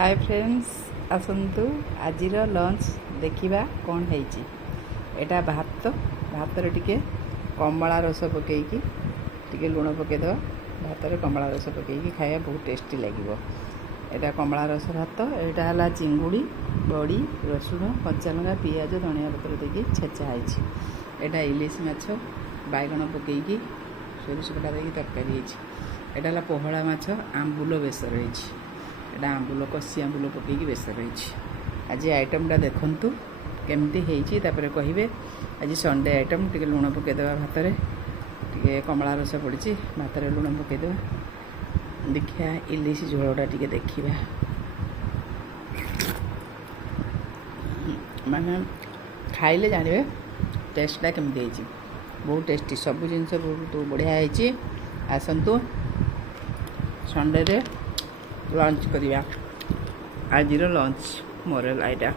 Hi friends आसतु आज lunch देखा कौन है यहाँ भात भात टिके कमला रस पकईकी टिके लुण पकईद भात कमला रस पकईकी खाया बहुत टेस्टी लगे। यहाँ कमला रस भात यहाँ है चिंगुड़ी बड़ी रसुण कच्चा लंका पियाज धनिया पत्र देकी छेचा है। यहाँ इलिश माछ बैगण पकईकी सोरिष बटा देकी तरकारी है। यहाँ पोहला माछ आंबुल बेसर है। यहाँ आंबुल कषि आंबुल पकईकी बेसर है। आज आइटमटा देखु केमती होपर कहे। आज संडे आइटम टे लुण पकईदे भात टे कमला रस पड़ी भात लुण पकईदे देखिया इलिश झोलटा टे देखा माने खाइले जानवे टेस्टा केमती है। बहुत टेस्टी सब जिनस बहुत बढ़िया है। आसतु संडे रे लंच करिया। आज लंच मोर लाइटा।